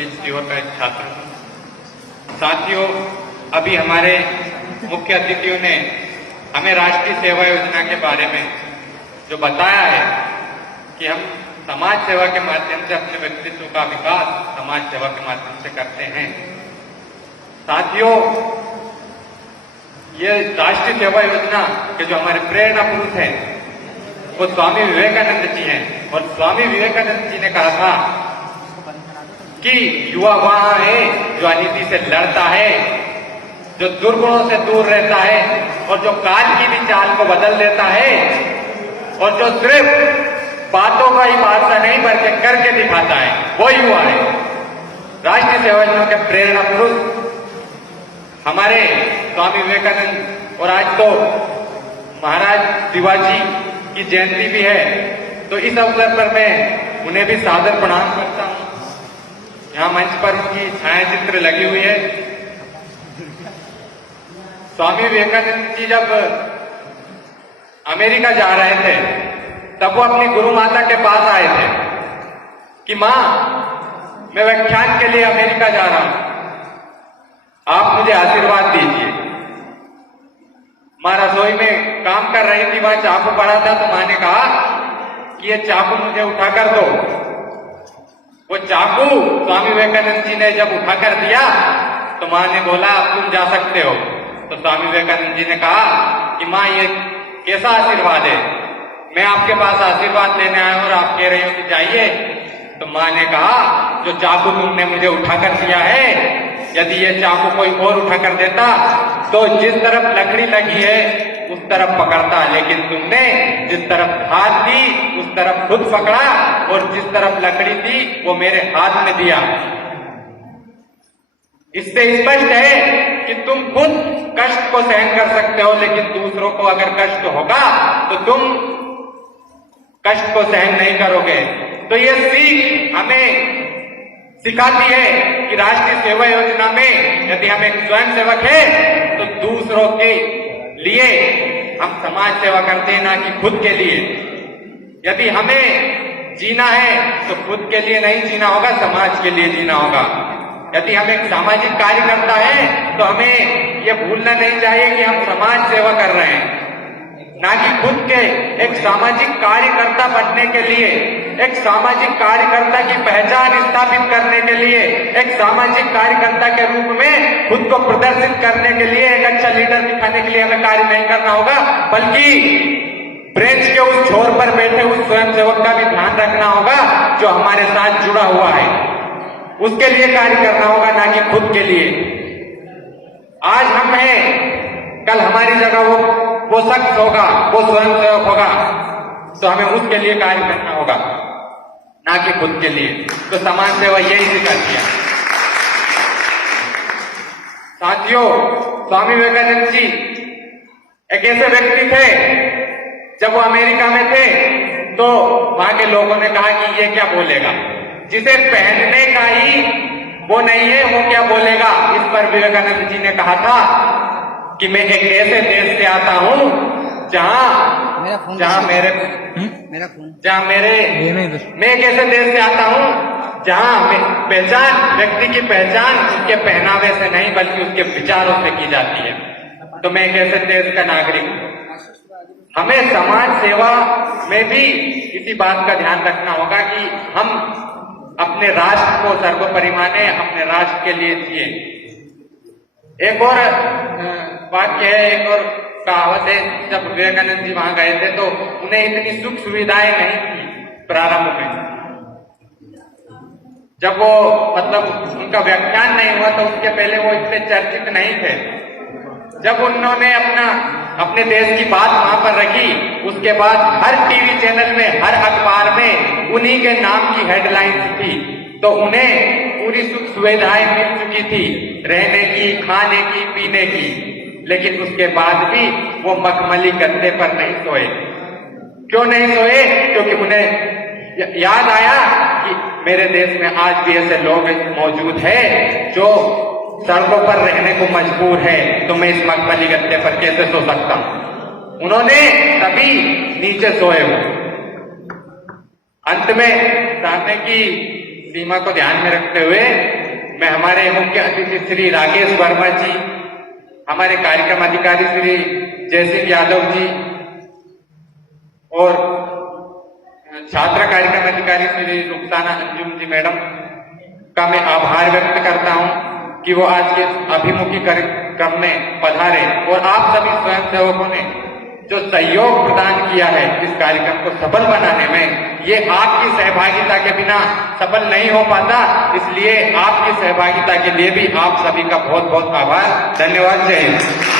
PhD होता है छात्र। साथियों, अभी हमारे मुख्य अतिथियों ने हमें राष्ट्रीय सेवा योजना के बारे में जो बताया है कि हम समाज सेवा के माध्यम से अपने व्यक्तित्व का विकास समाज सेवा के माध्यम से करते हैं। साथियों, ये राष्ट्रीय सेवा योजना के जो हमारे प्रेरणा पुरुष हैं वो स्वामी विवेकानंद जी हैं, और स्वामी विवेकानंद जी ने कहा था कि युवा वहां है जो अनीति से लड़ता है, जो दुर्गुणों से दूर रहता है और जो काल की भी चाल को बदल देता है, और जो सिर्फ बातों का ही भाषा नहीं बल्कि करके दिखाता है, वो युवा है। राष्ट्रीय सेवा योजना के प्रेरणा पुरुष हमारे स्वामी विवेकानंद, और आज तो महाराज शिवाजी की जयंती भी है, तो इस अवसर पर मैं उन्हें भी सादर प्रणाम करता हूं। यहां मंच पर उनकी छायाचित्र लगी हुई है। स्वामी विवेकानंद जी जब अमेरिका जा रहे थे तब वो अपनी गुरु माता के पास आए थे कि मां, मैं व्याख्यान के लिए अमेरिका जा रहा हूं, आप मुझे आशीर्वाद दीजिए। मां रसोई में काम कर रही थी, वहां चाकू पड़ा था, तो मां ने कहा कि ये चाकू मुझे उठाकर दो। वो चाकू स्वामी विवेकानंद जी ने जब उठाकर दिया तो मां ने बोला अब तुम जा सकते हो। तो स्वामी विवेकानंद जी ने कहा कि मां, ये कैसा आशीर्वाद है, मैं आपके पास आशीर्वाद लेने आया हूं और आप कह रही हो कि जाइए। तो मां ने कहा जो चाकू तुमने मुझे उठाकर दिया है, यदि ये चाकू कोई और उठाकर देता तो जिस तरफ लकड़ी लगी है उस तरफ पकड़ता, लेकिन तुमने जिस तरफ धार दी उस तरफ खुद पकड़ा और जिस तरफ लकड़ी थी वो मेरे हाथ में दिया। इससे स्पष्ट है कि तुम खुद कष्ट को सहन कर सकते हो, लेकिन दूसरों को अगर कष्ट होगा तो तुम कष्ट को सहन नहीं करोगे। तो ये सीख हमें सिखाती है कि राष्ट्रीय सेवा योजना में यदि हम एक स्वयं सेवक है तो दूसरों के लिए हम समाज सेवा करते हैं, ना कि खुद के लिए। यदि हमें जीना है तो खुद के लिए नहीं जीना होगा, समाज के लिए जीना होगा। यदि हम एक सामाजिक कार्यकर्ता है तो हमें ये भूलना नहीं चाहिए कि हम समाज सेवा कर रहे हैं, ना कि खुद के। एक सामाजिक कार्यकर्ता बनने के लिए, एक सामाजिक कार्यकर्ता की पहचान स्थापित करने के लिए, एक सामाजिक कार्यकर्ता के रूप में खुद को प्रदर्शित करने के लिए, एक अच्छा लीडर दिखाने के लिए हमें कार्य नहीं करना होगा, बल्कि ब्रेंच के उस छोर पर बैठे उस स्वयंसेवक का भी ध्यान रखना होगा जो हमारे साथ जुड़ा हुआ है, उसके लिए कार्य करना होगा, ना कि खुद के लिए। आज हम हैं, कल हमारी जगह वो शख्स होगा, वो स्वयंसेवक होगा, तो हमें उसके लिए कार्य करना होगा, ना कि खुद के लिए। तो समाज सेवा यही सिखाती है। साथियों, स्वामी विवेकानंद जी एक ऐसे व्यक्ति थे, जब वो अमेरिका में थे तो वहां के लोगों ने कहा कि ये क्या बोलेगा, जिसे पहनने का ही वो नहीं है वो क्या बोलेगा। इस पर विवेकानंद जी ने कहा था कि मैं एक ऐसे देश से आता हूं जहां मैं एक ऐसे देश से आता हूं जहां पहचान, व्यक्ति की पहचान उसके पहनावे से नहीं बल्कि उसके विचारों से की जाती है। तो मैं एक ऐसे देश का नागरिक हूं। हमें समाज सेवा में भी इसी बात का ध्यान रखना होगा कि हम अपने राष्ट्र को सर्वोपरि माने, अपने राष्ट्र के लिए जिए। एक और वाक्य है, एक और कहावत है, जब विवेकानंद जी वहां गए थे तो उन्हें इतनी सुख सुविधाएं नहीं थी प्रारंभ में। जब वो मतलब उनका व्याख्यान नहीं हुआ तो उसके पहले वो इतने चर्चित नहीं थे। जब उन्होंने अपने देश की बात वहां पर रखी, उसके बाद हर टीवी चैनल में, हर अखबार में उन्हीं के नाम की हेडलाइंस थी। तो उन्हें पूरी सुख सुविधाएं मिल चुकी थी, रहने की, खाने की, पीने की, लेकिन उसके बाद भी वो मखमली गद्दे पर नहीं सोए। क्यों नहीं सोए? क्योंकि उन्हें याद आया कि मेरे देश में आज भी ऐसे लोग मौजूद हैं जो सड़कों पर रहने को मजबूर है, तो मैं इस मखमली गद्दे पर कैसे सो सकता हूं। उन्होंने तभी नीचे सोए। अंत में जानने की सीमा को ध्यान में रखते हुए मैं हमारे मुख्य अतिथि श्री राकेश वर्मा जी, हमारे कार्यक्रम अधिकारी श्री जयसिंह यादव जी और छात्र कार्यक्रम अधिकारी श्री रुखसाना अंजुम जी मैडम का मैं आभार व्यक्त करता हूं कि वो आज के अभिमुखी कार्यक्रम में पधारे और आप सभी स्वयंसेवकों ने जो सहयोग प्रदान किया है इस कार्यक्रम को सफल बनाने में, ये आपकी सहभागिता के बिना सफल नहीं हो पाता। इसलिए आपकी सहभागिता के लिए भी आप सभी का बहुत बहुत आभार, धन्यवाद, जय हिंद।